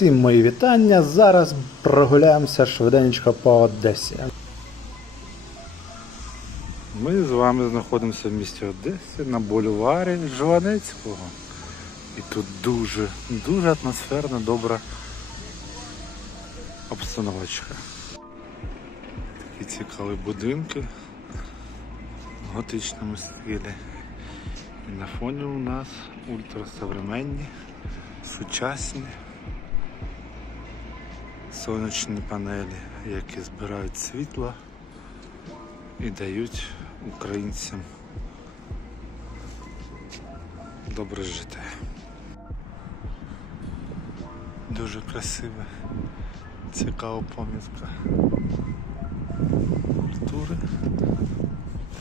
Всім мої вітання. Зараз прогуляємося швиденько по Одесі. Ми з вами знаходимося в місті Одесі на бульварі Жванецького. І тут дуже, дуже атмосферна, добра обстановочка. Такі цікаві будинки в готичному стилі. І на фоні у нас ультрасовременні, сучасні сонячні панелі, які збирають світло і дають українцям добре жити. Дуже красива, цікава пам'ятка культури.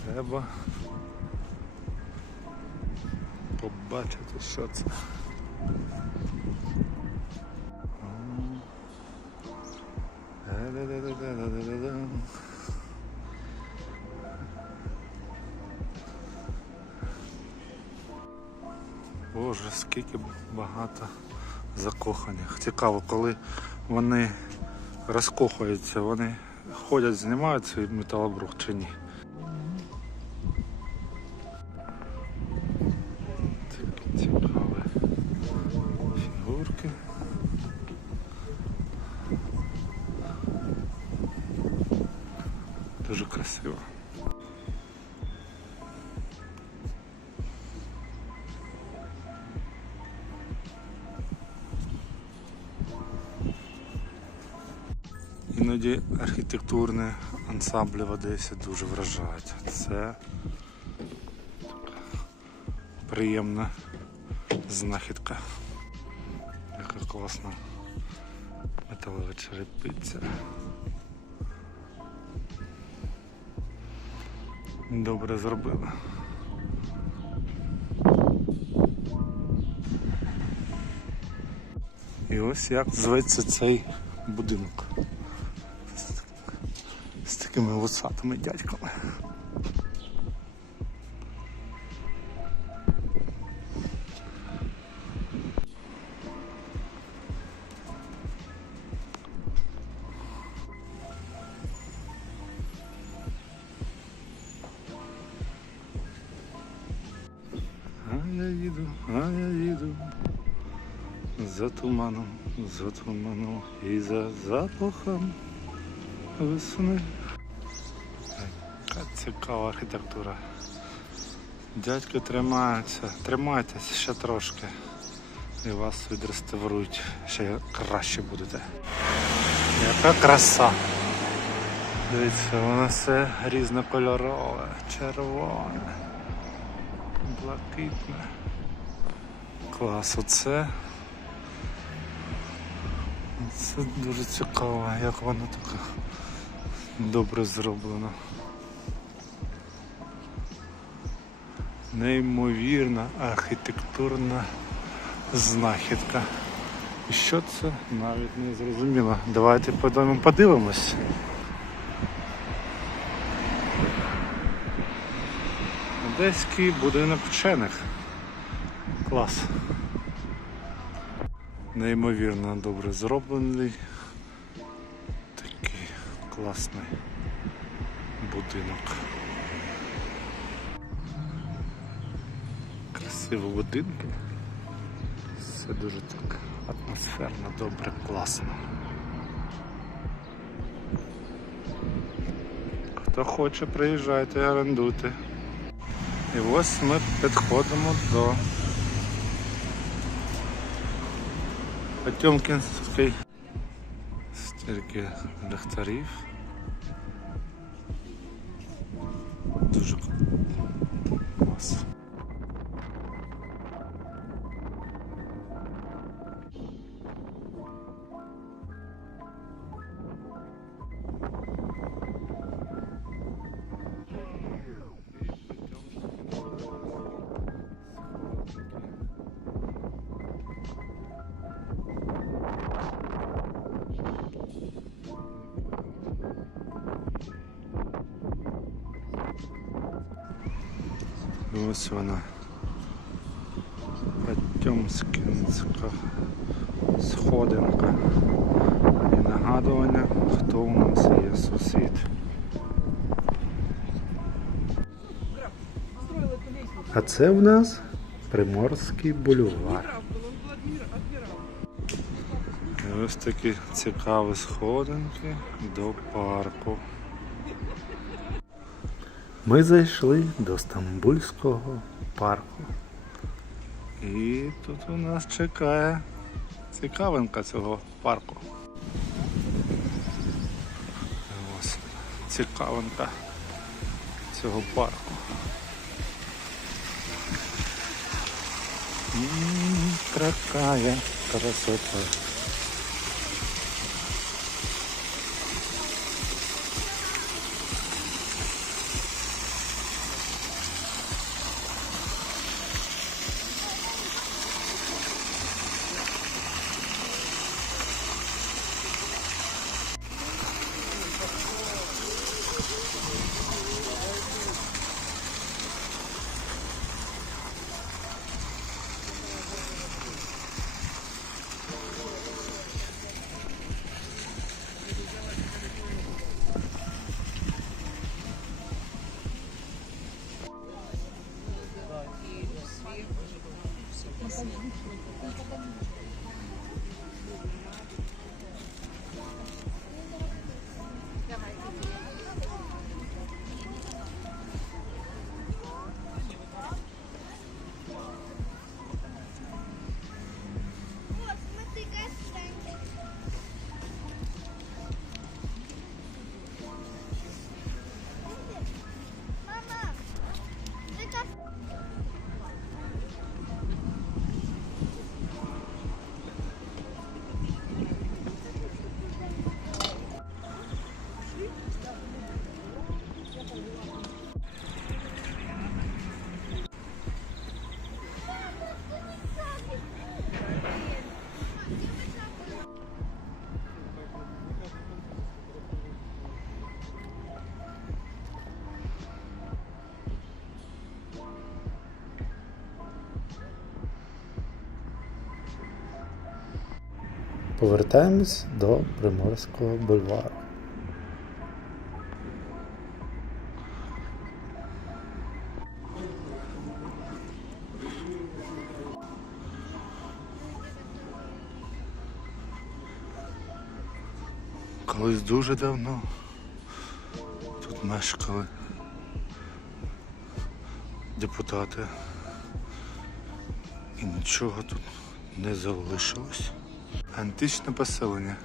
Треба побачити, що це. Боже, скільки багато закоханих. Цікаво, коли вони розкохуються, вони ходять, знімають свій металобрух чи ні. Іноді архітектурні ансамблі в Одесі дуже вражають. Це приємна знахідка. Яка класна металева черепиця. Добре зробила. І ось як зветься цей будинок. З- такими вусатими дядьками. Я їду, а я їду за туманом, за туманом і за запахом весни. Яка цікава архітектура. Дядьки тримаються, тримайтесь ще трошки. І вас відреставрують, ще краще будете. Яка краса. Дивіться, воно все різнокольорове, червоне блакитне. Клас, оце. Це дуже цікаво, як воно так добре зроблено. Неймовірна архітектурна знахідка. І що це навіть не зрозуміло. Давайте подивимо- подивимось. Одеський будинок вчених. Клас. Неймовірно добре зроблений. Такий класний будинок. Красиві будинки. Все дуже так атмосферно, добре, класно. Хто хоче, приїжджайте, орендуйте. І ось ми підходимо до Потьомкінської стільки ліхтарів. Ось вона. Потьомкінська сходинка. І нагадування, хто у нас є сусід. А це в нас Приморський бульвар. І ось такі цікаві сходинки до парку. Ми зайшли до Стамбульського парку. І тут у нас чекає цікавинка цього парку. Ось цікавинка цього парку. М, Какая красота. Повертаємось до Приморського бульвару. Колись дуже давно тут мешкали депутати. І нічого тут не залишилось. Античне поселення.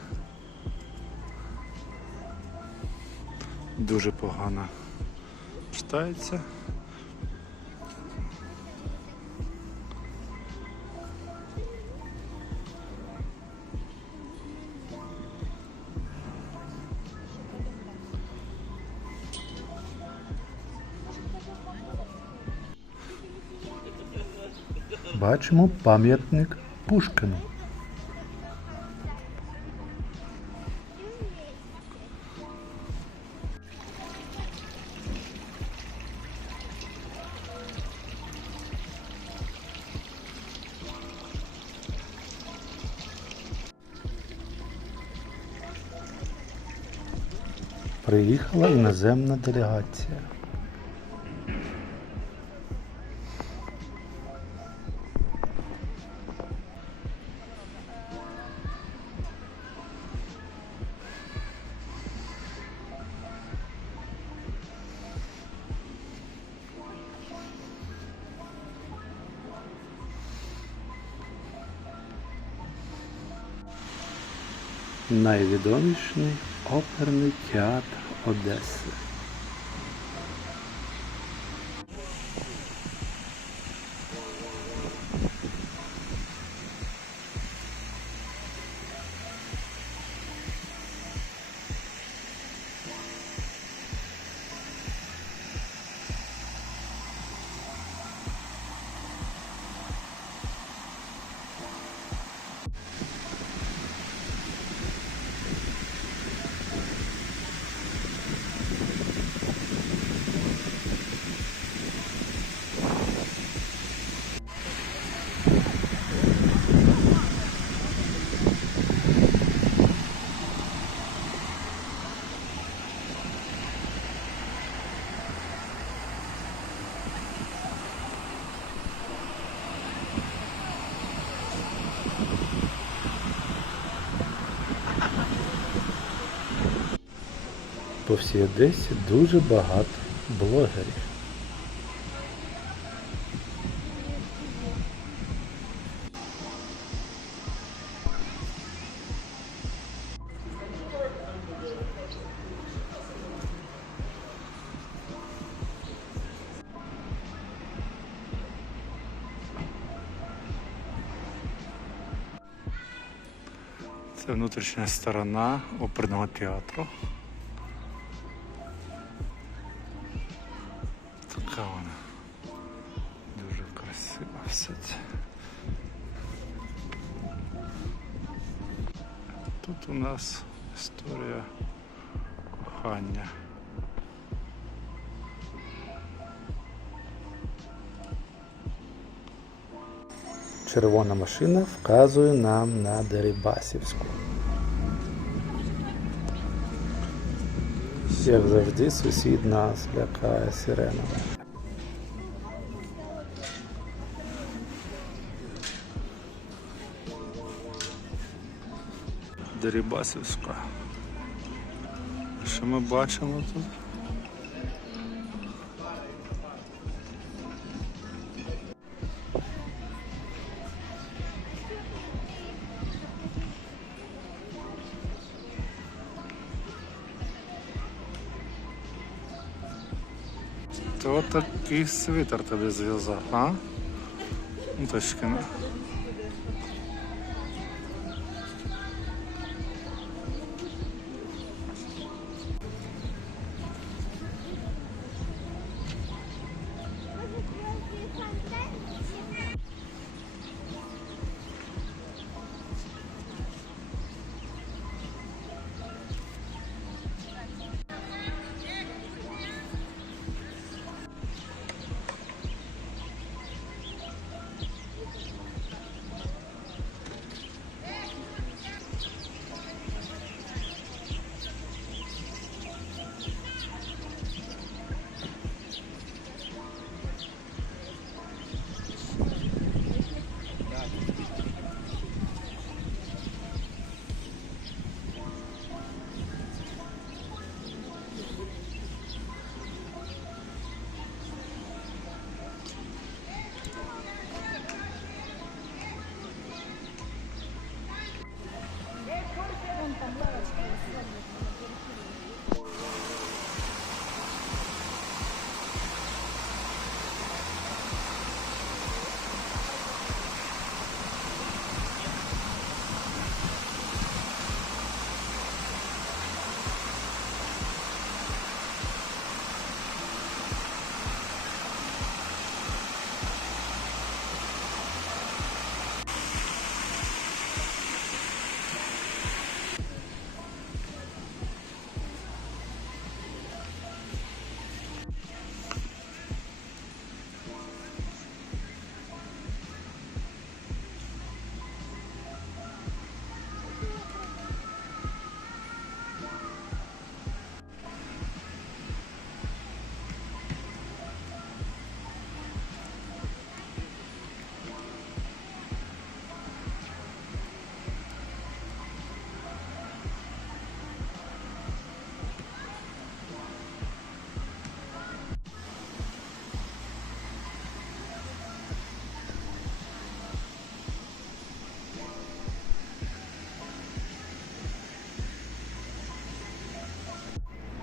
Дуже погано читається. Бачимо пам'ятник Пушкіну. Приїхала іноземна делегація. Найвідоміший оперний театр Одеси. По всій Одесі дуже багато блогерів. Це внутрішня сторона оперного театру. Така вона. Дуже красива все це. Тут у нас історія кохання. Червона машина вказує нам на Дерибасівську. Як завжди, сусід нас лякає сиренами. Дерибасівська. Що ми бачимо тут? Хто такий свитер тобі зв'язав, а? Уточкина.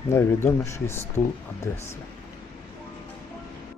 Найвідоміший стул Одеси.